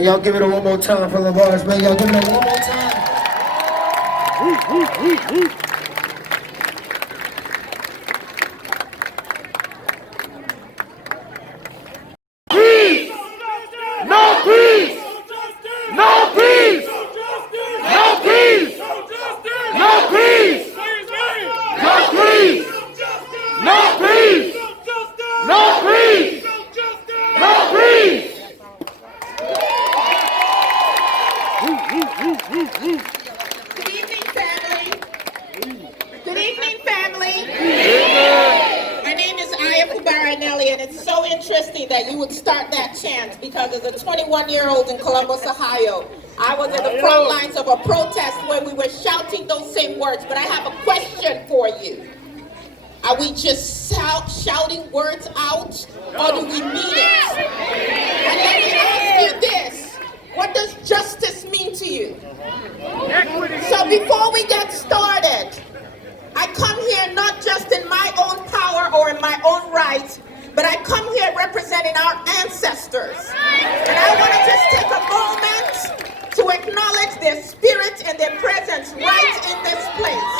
man. Y'all give it a one more time for LaVarge, man. Y'all give it a one more time. Peace! No peace! No peace! No peace! No peace! No peace! No peace! No peace! No peace! Good evening, family. Good evening, family. My name is Aya Kubaranelli, and it's so interesting that you would start that chant because as a 21-year-old in Columbus, Ohio, I was at the front lines of a protest where we were shouting those same words. But I have a question for you. Are we just shouting words out, or do we mean it? And let me ask you this. What does justice mean to you? So before we get started, I come here not just in my own power or in my own right, but I come here representing our ancestors. And I want to just take a moment to acknowledge their spirit and their presence right in this place.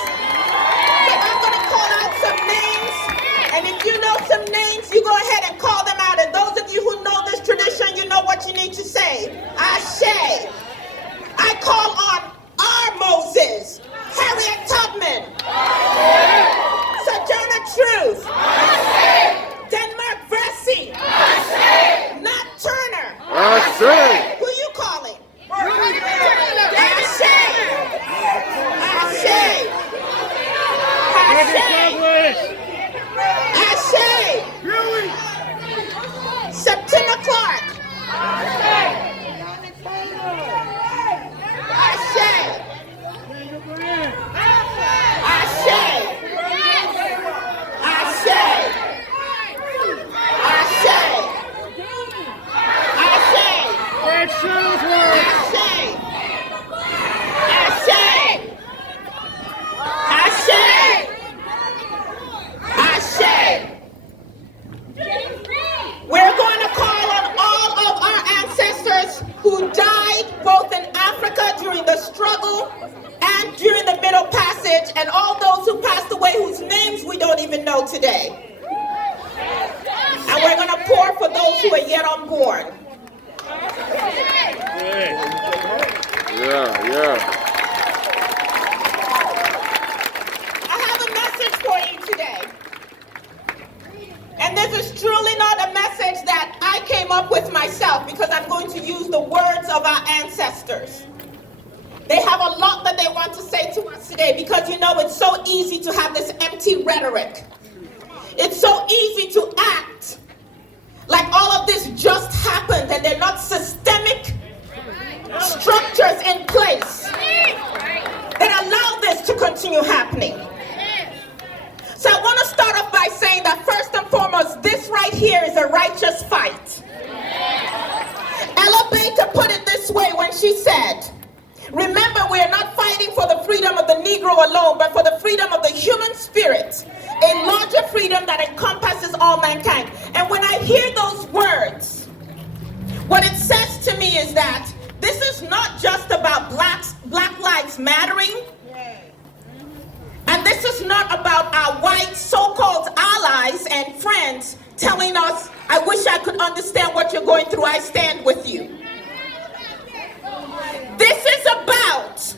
So I'm going to call out some names, and if you know some names, you go ahead and call them out. And those of you who know this tradition, you know what you need to say. Ashe. I call on our Moses, Harriet Tubman, Sojourner Truth, Denmark Vesey, Nat Turner. Who you calling? Ashe. Septima Clark. We're going to call on all of our ancestors who died both in Africa during the struggle and during the Middle Passage, and all those who passed away whose names we don't even know today. And we're going to pour for those who are yet unborn. Yeah. I have a message for you today. And this is truly not a message that I came up with myself, because I'm going to use the words of our ancestors. They have a lot that they want to say to us today, because you know it's so easy to have this empty rhetoric. It's so easy to act like all of this just happened and they're not systemic structures in place that allow this to continue happening. So I want to start off by saying that first and foremost, this right here is a righteous fight. Ella Baker put it this way when she said, remember, we are not fighting for the freedom of the Negro alone, but for the freedom of the human spirit, a larger freedom that encompasses all mankind. And when I hear those words, what it says to me is that this is not just about Black lives mattering. And this is not about our white so-called allies and friends telling us, I wish I could understand what you're going through, I stand with you. This is about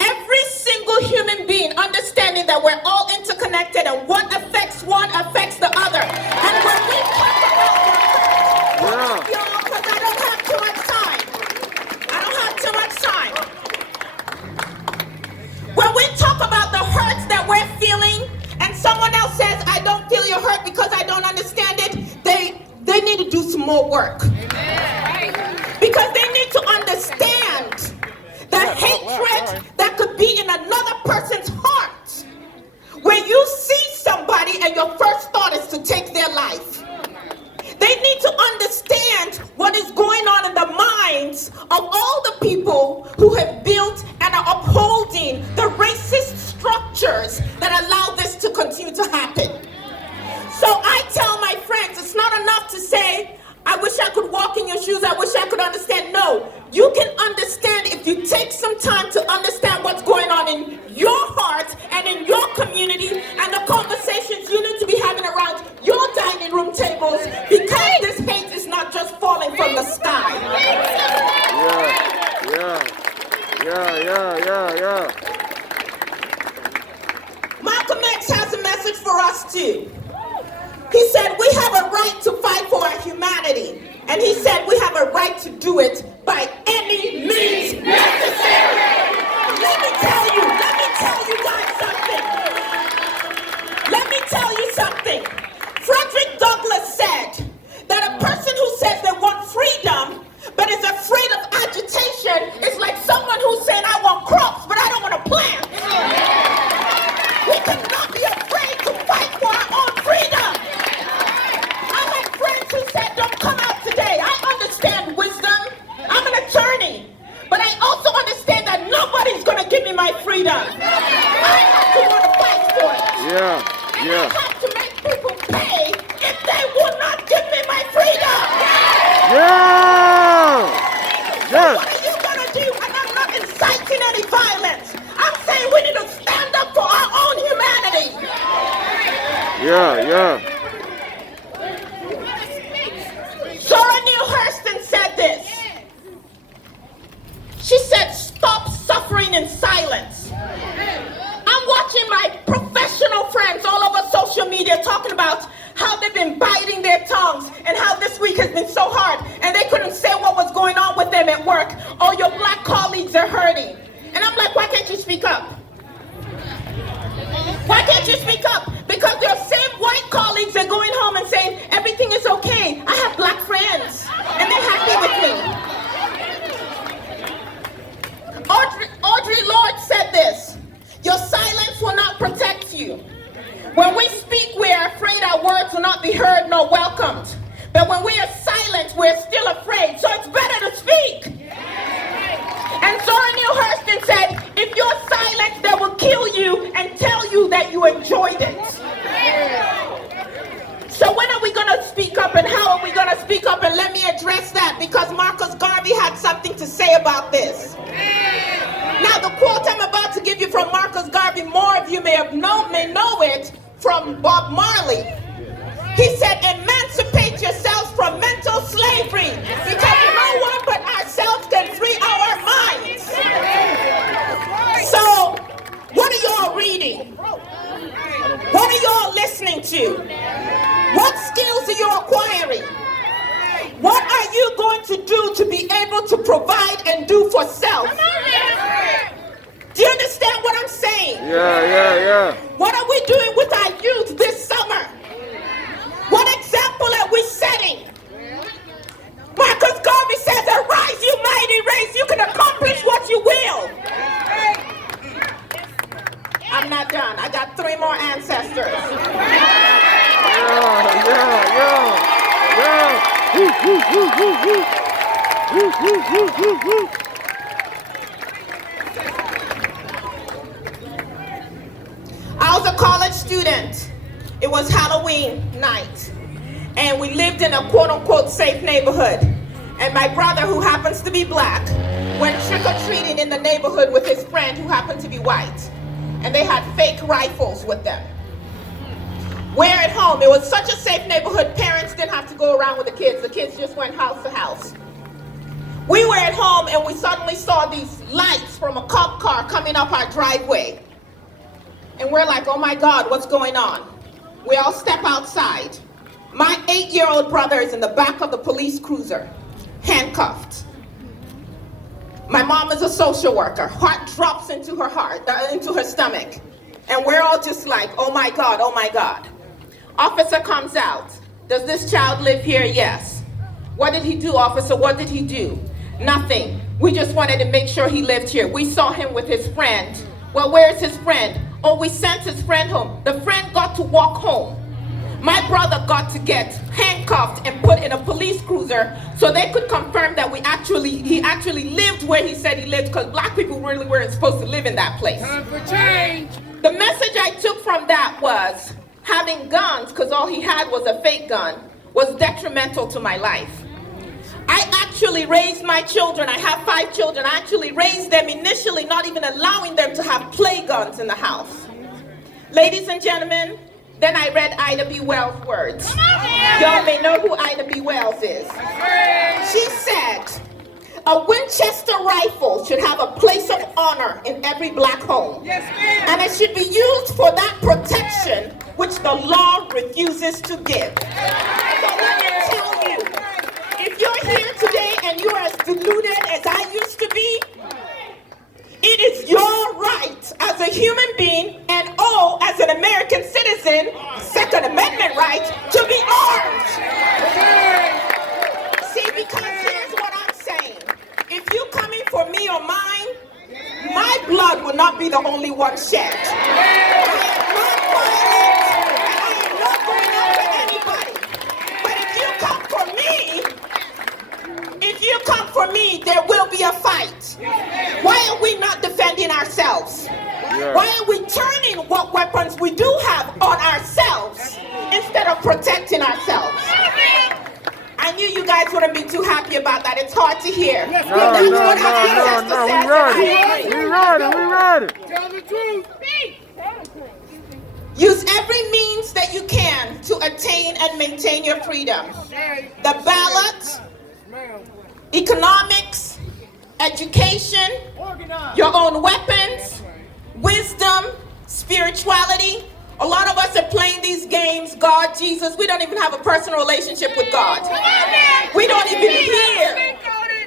every single human being understanding that we're all interconnected and what affects one affects the other. And when we talk about, y'all, because I don't have too much time. When we talk about the hurts that we're feeling, and someone else says, I don't feel your hurt because I don't understand it, they need to do some more work. Because they need to understand the hatred that could be in another person's heart, where you see somebody and your first thought is to take their life. They need to understand what is going on in the minds of all the people who have built and are upholding the racist structures that allow this to continue to happen. So I tell my friends, it's not enough to say, I wish I could walk in your shoes. I wish I could understand. No, you can understand if you take some time to understand what's going on in your heart and in your community and the conversations you need to be having around your dining room tables, because this hate is not just falling from the sky. Yeah. Malcolm X has a message for us too. He said we have a right to fight for our humanity. And he said we have a right to do it by any means necessary. Let me tell you guys something. Let me tell you something. Frederick Douglass said that a person who says they want freedom but is afraid of agitation is like someone who's saying, I want crops, but I don't want to plant. We cannot be afraid to fight for our own freedom. I had friends who said, don't come out today. I understand wisdom. I'm an attorney. But I also understand that nobody's going to give me my freedom. I have to want to fight for it. And I have to make people pay if they will not give me my freedom. What are you going to do? And I'm not inciting any violence. I'm saying we need to stand up for our own humanity. Zora Neale Hurston said this. She said, stop suffering in silence. I'm watching my professional friends all over social media talking about how they've been biting their tongues and how this week has been so hard and they couldn't say what was going on with them at work. Oh, your black colleagues are hurting. And I'm like, why can't you speak up? Why can't you speak up? Because your same white colleagues are going home and saying, everything is okay. I have black friends and they're happy with me. Audre Lorde said this, your silence will not protect you. When we speak, we're afraid our words will not be heard nor welcomed. But when we are silent, we're still afraid. So it's better to speak. And Zora Neale Hurston said, if you're silent, they will kill you and tell you that you enjoyed it. So when are we going to speak up and how are we going to speak up? And let me address that because Marcus Garvey had something to say about this. Now the quote I'm about to give you from Marcus Garvey, more of you may know it from Bob Marley. He said, emancipate yourselves from mental slavery because no one but ourselves can free our minds. So, what are y'all reading? What are y'all listening to? What skills are you acquiring? What are you going to do to be able to provide and do for self? Do you understand what I'm saying? What are we doing with our youth this summer? What example are we setting? Marcus Garvey says, arise you mighty race, you can accomplish what you will. I'm not done. I got 3 more ancestors. I was a college student. It was Halloween night. And we lived in a quote-unquote safe neighborhood. And my brother, who happens to be black, went trick-or-treating in the neighborhood with his friend who happened to be white. And they had fake rifles with them. We're at home. It was such a safe neighborhood, parents didn't have to go around with the kids. The kids just went house to house. We were at home and we suddenly saw these lights from a cop car coming up our driveway. And we're like, oh my God, what's going on? We all step outside. My 8-year-old brother is in the back of the police cruiser, handcuffed. My mom is a social worker. Heart drops into her stomach. And we're all just like, oh my God, oh my God. Officer comes out. Does this child live here? Yes. What did he do, officer? What did he do? Nothing. We just wanted to make sure he lived here. We saw him with his friend. Well, where's his friend? Oh, we sent his friend home. The friend got to walk home. My brother got to get handcuffed and put in a police cruiser so they could confirm that he actually lived where he said he lived, because black people really weren't supposed to live in that place. Time for change. The message I took from that was having guns, because all he had was a fake gun, was detrimental to my life. I actually raised my children. I have 5 children. I actually raised them initially, not even allowing them to have play guns in the house. Ladies and gentlemen, then I read Ida B. Wells' words. Y'all may know who Ida B. Wells is. She said, a Winchester rifle should have a place of honor in every black home. And it should be used for that protection which the law refuses to give. So let me tell you, if you're here today and you're as deluded as I used to be, it is your right as a human being and as an American citizen, Second Amendment right, to be armed. See, because here's what I'm saying. If you coming for me or mine, my blood will not be the only one shed. I am not violent, and I am not going after anybody. But if you come for me, there will be a fight. Why are we not defending ourselves? Why are we turning what weapons we do have on ourselves instead of protecting ourselves? I knew you guys wouldn't be too happy about that. It's hard to hear. No, we ride it. Tell the truth. Use every means that you can to attain and maintain your freedom. The ballot, economics, education, your own weapons, wisdom, spirituality. A lot of us are playing these games, God, Jesus. We don't even have a personal relationship with God. We don't even hear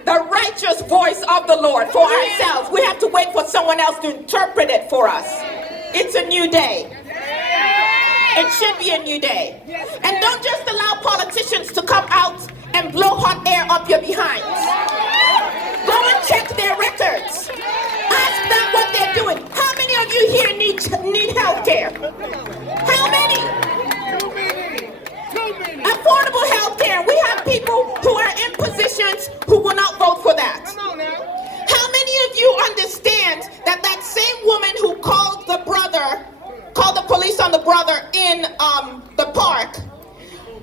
the righteous voice of the Lord for ourselves. We have to wait for someone else to interpret it for us. It's a new day. It should be a new day. And don't just allow politicians to come out and blow hot air up your behinds. Go and check their records. Ask them what they're doing. How many of you here need health care? How many? Too many. Affordable health care. We have people who are in positions who will not vote for that. Come on now. How many of you understand that that same woman who called the police on the brother in the park,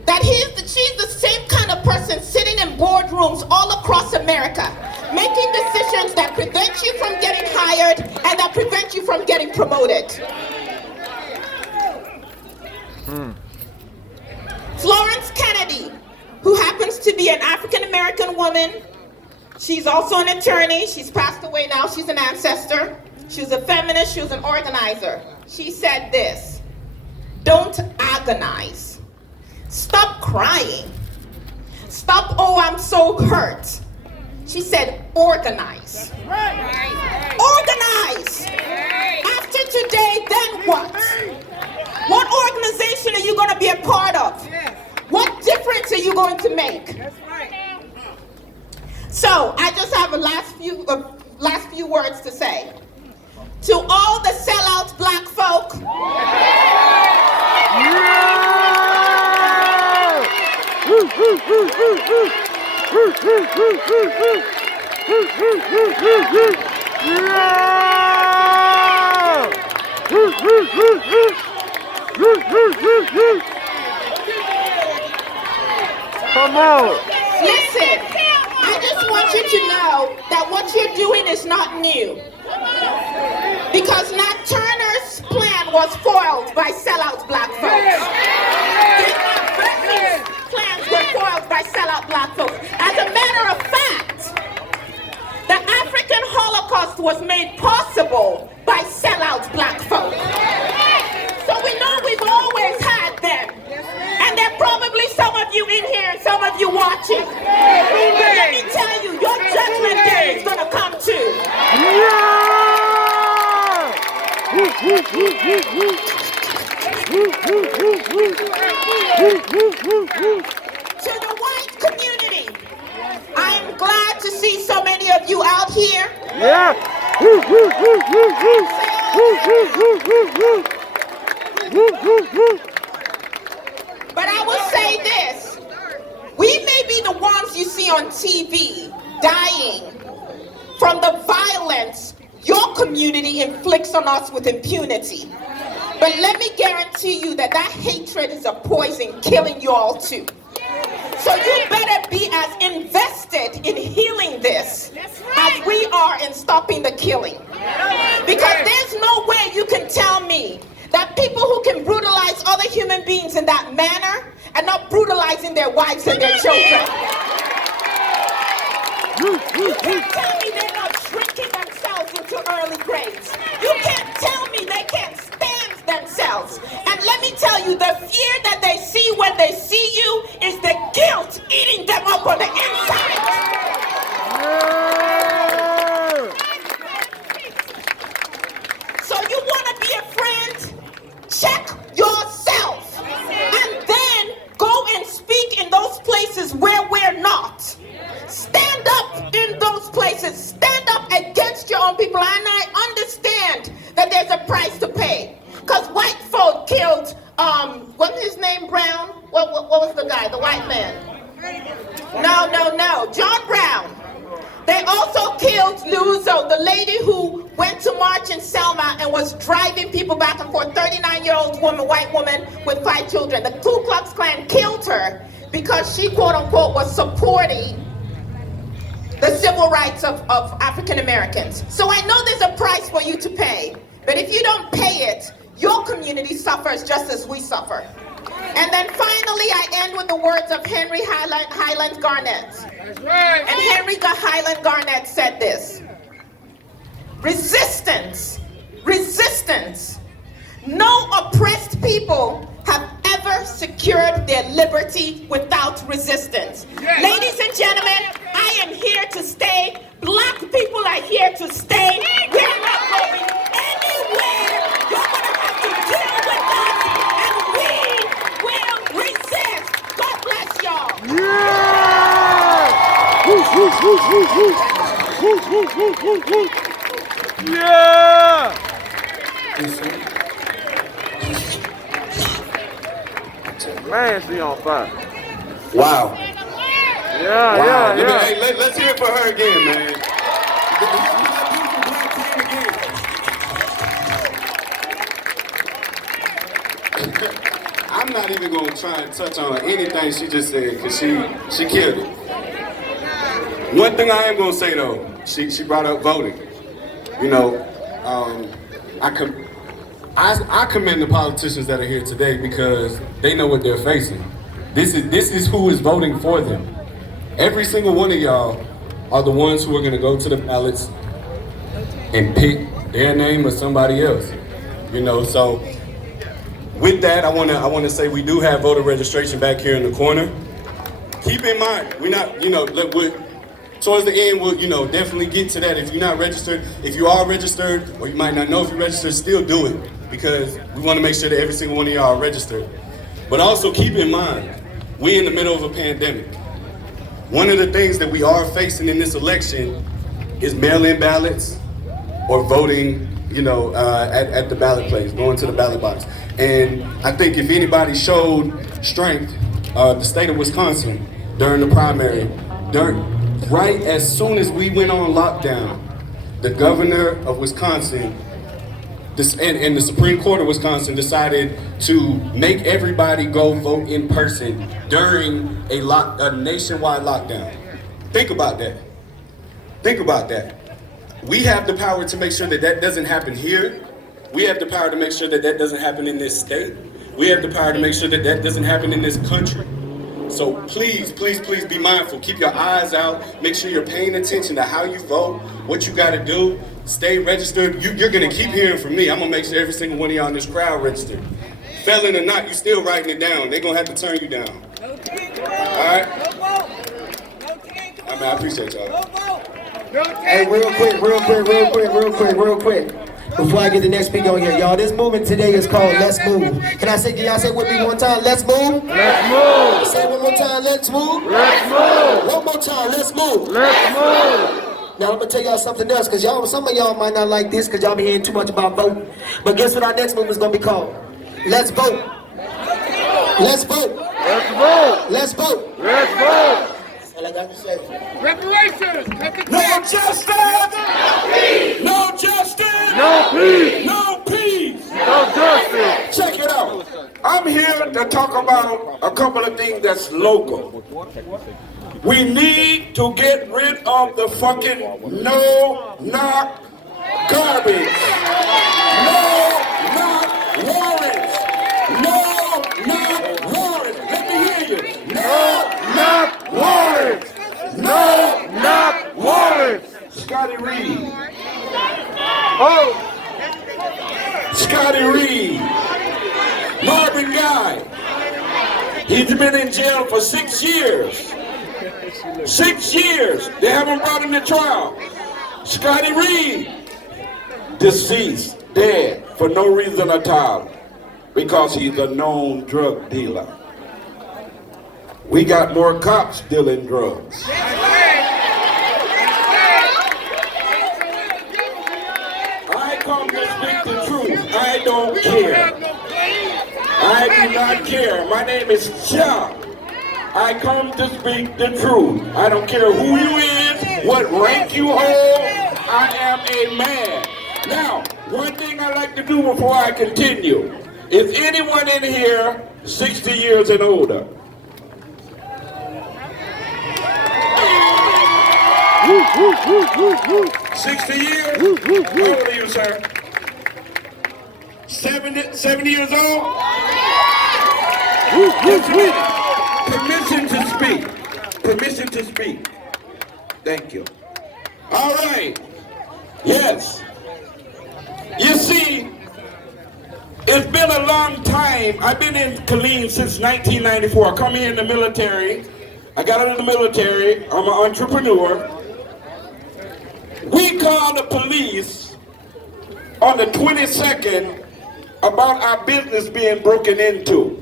that she's the same kind of person sitting in boardrooms all across America, making decisions that prevent you from getting hired and that prevent you from getting promoted. Florence Kennedy, who happens to be an African-American woman. She's also an attorney. She's passed away now. She's an ancestor. She was a feminist. She was an organizer. She said this: don't agonize. Stop crying. Stop, oh, I'm so hurt. She said, organize. Organize. After today, then what? What organization are you going to be a part of? What difference are you going to make? So, I just have a last few words to say. To all the sellout black folk, Come on. listen, I just want you to know that what you're doing is not new. Because Nat Turner's plan was foiled by sellout black folks. Berkeley's plans were foiled by sellout black folks. As a matter of fact, the African Holocaust was made possible by sellout black folks. So we know we've always had them. And there are probably some of you in here and some of you watching. But let me tell you, your judgment day is going to come too. To the white community, I am glad to see so many of you out here. Yeah. But I will say this, we may be the ones you see on TV dying from the violence your community inflicts on us with impunity. But let me guarantee you that that hatred is a poison killing you all too. So you better be as invested in healing this as we are in stopping the killing. Because there's no way you can tell me that people who can brutalize other human beings in that manner are not brutalizing their wives and their children. You can't tell me they're not shrinking themselves into early grades. You can't tell me they can't stand themselves. And let me tell you, the fear that they see when they see you is the guilt eating them up on the inside. So you want to be a friend? Check yourself. And then go and speak in those places where we're not. Stand up in those places. Stand up against your own people. And I understand that there's a price to pay. Because white folk killed, wasn't his name Brown? What was the guy, the white man? No. John Brown. They also killed Luzo, the lady who went to march in Selma and was driving people back and forth. 39-year-old woman, white woman with 5 children. The Ku Klux Klan killed her because she, quote unquote, was supporting the civil rights of African Americans. So I know there's a price for you to pay, but if you don't pay it, your community suffers just as we suffer. And then finally, I end with the words of Henry Highland Garnet. That's right. And Henry Highland Garnet said this: resistance. No oppressed people have ever secured their liberty without resistance. Yes. Ladies and gentlemen, I am here to stay. Black people are here to stay. We're not going anywhere. You're going to have to deal with us, and we will resist. God bless y'all. Yeah! Man, she on fire. Wow. Yeah. Hey, let's hear it for her again, man. I'm not even gonna try and touch on anything she just said, because she killed it. One thing I am gonna say though, she brought up voting. You know, I commend the politicians that are here today because they know what they're facing. This is who is voting for them. Every single one of y'all are the ones who are gonna go to the ballots and pick their name or somebody else. You know, so with that, I wanna say we do have voter registration back here in the corner. Keep in mind, we're not, you know, towards the end, we'll, you know, definitely get to that. If you're not registered, if you are registered, or you might not know if you're registered, still do it, because we want to make sure that every single one of y'all are registered. But also keep in mind, we're in the middle of a pandemic. One of the things that we are facing in this election is mail-in ballots or voting, you know, at the ballot place, going to the ballot box. And I think if anybody showed strength, the state of Wisconsin during the primary, right as soon as we went on lockdown, the governor of Wisconsin and the Supreme Court of Wisconsin decided to make everybody go vote in person during a nationwide lockdown. Think about that. Think about that. We have the power to make sure that that doesn't happen here. We have the power to make sure that that doesn't happen in this state. We have the power to make sure that that doesn't happen in this country. So please, please, please be mindful. Keep your eyes out. Make sure you're paying attention to how you vote, what you got to do. Stay registered. You're going to keep hearing from me. I'm going to make sure every single one of y'all in this crowd registered. Felon or not, you still writing it down. They're going to have to turn you down. All right? I appreciate y'all. Hey, real quick. Before I get the next speaker on here, y'all, this movement today is called Let's Move. Can y'all say with me one time, let's move? Let's move. Say one more time, let's move? Let's move. One more time, let's move. Let's move. Now I'm gonna tell y'all something else, cause some of y'all might not like this, cause y'all be hearing too much about voting. But guess what our next movement is gonna be called? Let's vote. Let's vote. Let's vote. Let's vote. Let's vote. That's all I got to say. Reparations! No justice! No peace! No justice. No peace! No justice. Check it out. I'm here to talk about a couple of things that's local. We need to get rid of the fucking no-knock garbage. No-knock warrants. No-knock warrants. Let me hear you. No-knock warrants. No-knock warrants. Scotty Reed. Oh. Scotty Reed. Marvin Guy. He's been in jail for 6 years. 6 years. They haven't brought him to trial. Scotty Reed. Deceased. Dead. For no reason at all. Because he's a known drug dealer. We got more cops dealing drugs. I come to speak the truth. I don't care. I do not care. My name is Chuck. I come to speak the truth. I don't care who you is, what rank you hold. I am a man. Now, one thing I like to do before I continue. Is anyone in here 60 years and older? Woo, woo, woo, woo, woo. 60 years? Woo, woo, How woo. old are you, sir? 70 years old? Woo, woo, woo. Permission to speak. Permission to speak. Thank you. All right. Yes. You see, it's been a long time. I've been in Killeen since 1994. I come here in the military. I got out of the military. I'm an entrepreneur. We called the police on the 22nd about our business being broken into.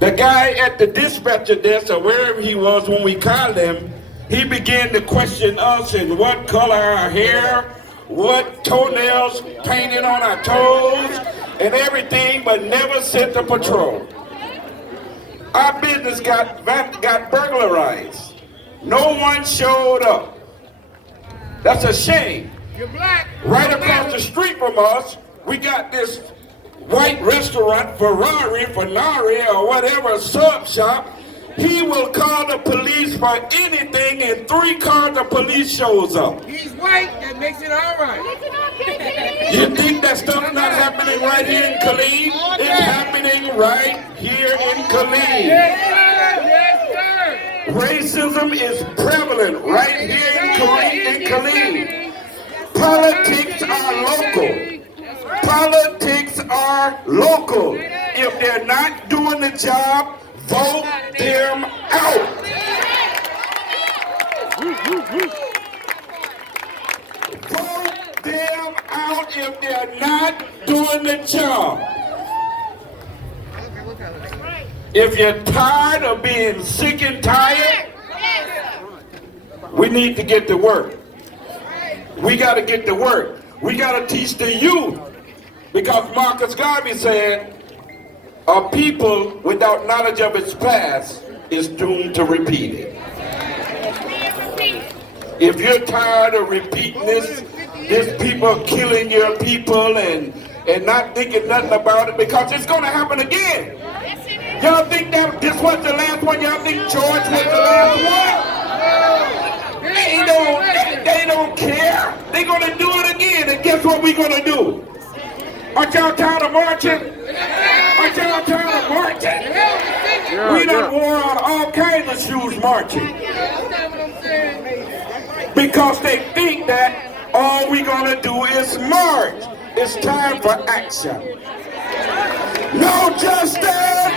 The guy at the dispatcher desk, or wherever he was when we called him, he began to question us and what color our hair, what toenails painted on our toes, and everything, but never sent a patrol. Our business got burglarized. No one showed up. That's a shame. You're black. Right across the street from us, we got this white restaurant, Ferrari, or whatever, sub shop. He will call the police for anything, and 3 cars of police shows up. He's white. That makes it all right. You think that stuff's not happening right here in Killeen? It's happening right here in Killeen. Yes, sir. Racism is prevalent right here in Killeen. Politics are local. Politics are local. If they're not doing the job, vote them out. Vote them out if they're not doing the job. If you're tired of being sick and tired, we need to get to work. We got to get to work. We got to teach the youth. Because Marcus Garvey said, a people without knowledge of its past is doomed to repeat it. If you're tired of repeating this people killing your people and not thinking nothing about it, because it's going to happen again. Y'all think that this was the last one? Y'all think George was the last one? They don't care. They're going to do it again. And guess what we're going to do? Aren't y'all tired of marching? Aren't y'all tired of marching? We done wore out all kinds of shoes marching. Because they think that all we're going to do is march. It's time for action. No justice!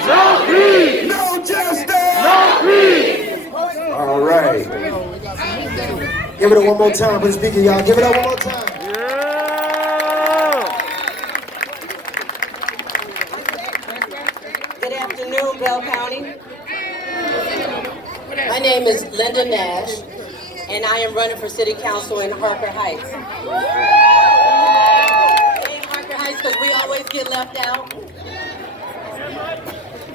No peace! No justice! No peace! All right. Give it up one more time for the speaker, y'all. Give it up one more time. Good afternoon, Bell County. My name is Linda Nash, and I am running for City Council in Harker Heights. In Harker Heights, because we always get left out.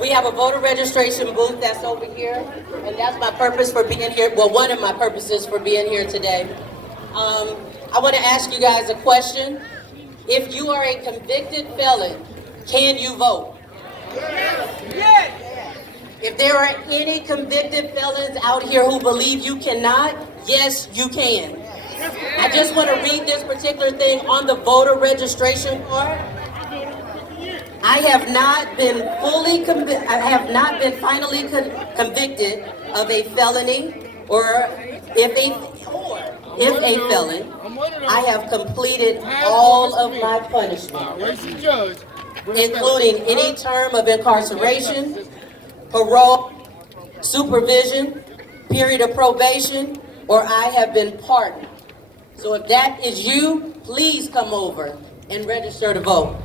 We have a voter registration booth that's over here, and that's my purpose for being here. Well, one of my purposes for being here today. I want to ask you guys a question. If you are a convicted felon Can you vote? If there are any convicted felons out here who believe you cannot, yes, you can. I just want to read this particular thing on the voter registration card. I have not been finally convicted of a felony, or if a felon, I have completed all of my punishment, including any term of incarceration, parole, supervision, period of probation, or I have been pardoned. So if that is you, please come over and register to vote.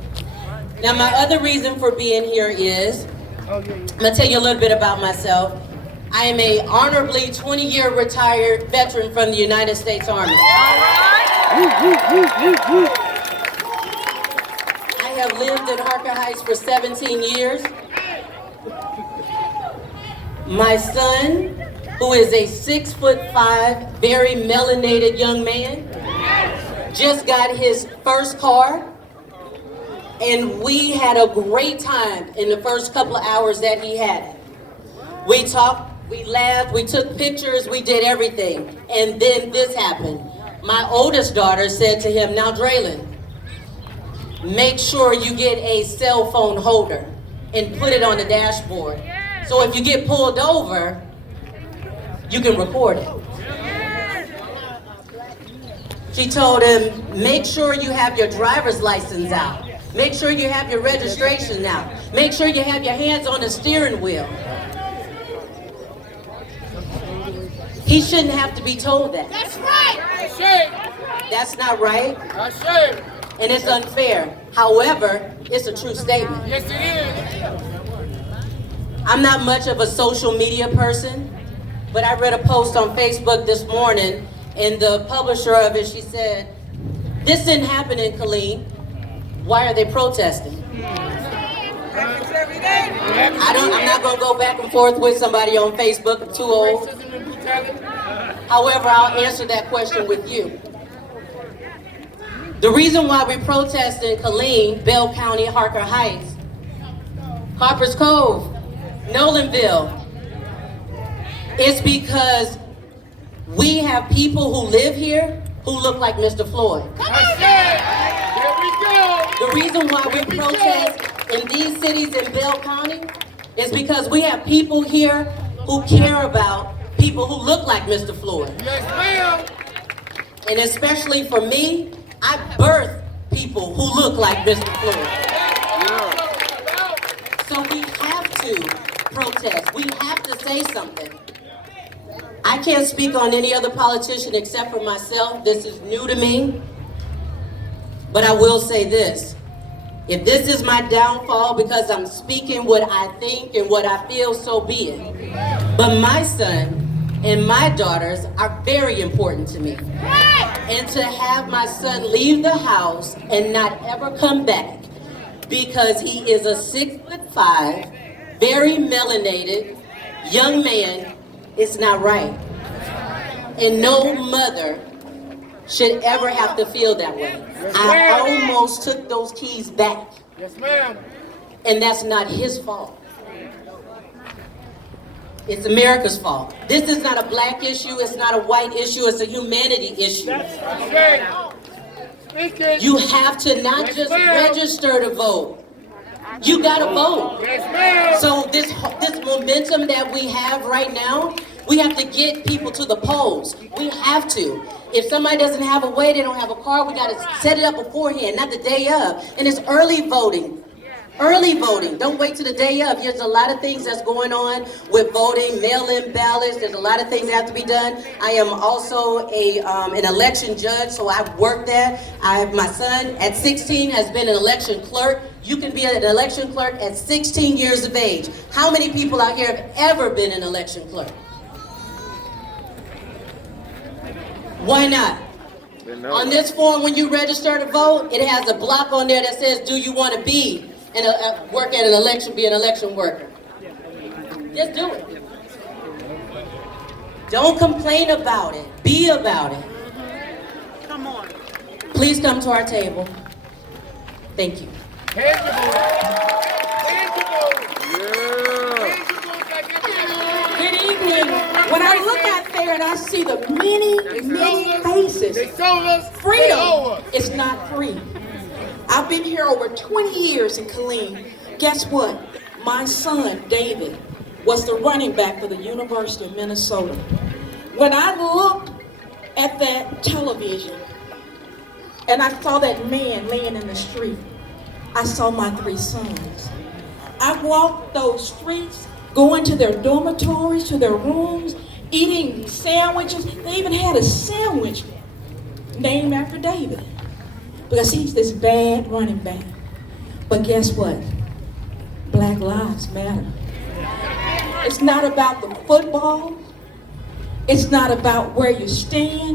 Now, my other reason for being here is, I'm gonna tell you a little bit about myself. I am a honorably 20-year retired veteran from the United States Army. I have lived in Harker Heights for 17 years. My son, who is a 6'5", very melanated young man, just got his first car, and we had a great time in the first couple of hours that he had it. We talked, we laughed, we took pictures, we did everything, and then this happened. My oldest daughter said to him, "Now, Draylon, make sure you get a cell phone holder and put it on the dashboard. So if you get pulled over, you can record it." She told him, "Make sure you have your driver's license out. Make sure you have your registration out. Make sure you have your hands on the steering wheel." He shouldn't have to be told that. That's right. That's it. That's not right, That's it. and it's unfair. However, it's a true statement. Yes, it is. I'm not much of a social media person, but I read a post on Facebook this morning, and the publisher of it, she said, "This didn't happen in Killeen. Why are they protesting?" I'm not gonna go back and forth with somebody on Facebook, I'm too old. Racism and brutality. However, I'll answer that question with you. The reason why we protest in Killeen, Bell County, Harker Heights, Harper's Cove, Nolanville, is because we have people who live here who look like Mr. Floyd. That's it. Here we go. The reason why we protest in these cities in Bell County is because we have people here who care about people who look like Mr. Floyd. Yes, ma'am. And especially for me, I birthed people who look like Mr. Floyd. So we have to protest. We have to say something. I can't speak on any other politician except for myself. This is new to me. But I will say this. If this is my downfall because I'm speaking what I think and what I feel, so be it. But my son and my daughters are very important to me. And to have my son leave the house and not ever come back because he is a 6'5", very melanated young man, is not right. And no mother should ever have to feel that way. I almost took those keys back. Yes, ma'am. And that's not his fault. It's America's fault. This is not a black issue, it's not a white issue, it's a humanity issue. That's right. Speaking. You have to not just register to vote. You gotta vote. Yes, ma'am. So this momentum that we have right now, we have to get people to the polls. We have to. If somebody doesn't have a way, they don't have a car, we gotta set it up beforehand, not the day of. And it's early voting. Early voting. Don't wait till the day of. There's a lot of things that's going on with voting, mail-in ballots. There's a lot of things that have to be done. I am also an election judge, so I've worked that. My son at 16 has been an election clerk. You can be an election clerk at 16 years of age. How many people out here have ever been an election clerk? Why not? On this form, when you register to vote, it has a block on there that says, do you want to be work at an election, be an election worker? Just do it. Don't complain about it. Be about it. Come on. Please come to our table. Thank you. Tangible. Good evening. When I look out there and I see the many faces, They sold us. They owe freedom us. is not free. I've been here over 20 years in Killeen. Guess what? My son, David, was the running back for the University of Minnesota. When I looked at that television and I saw that man laying in the street, I saw my 3 sons. I walked those streets, going to their dormitories, to their rooms, eating sandwiches. They even had a sandwich named after David because he's this bad running back. But guess what? Black lives matter. It's not about the football. It's not about where you stand.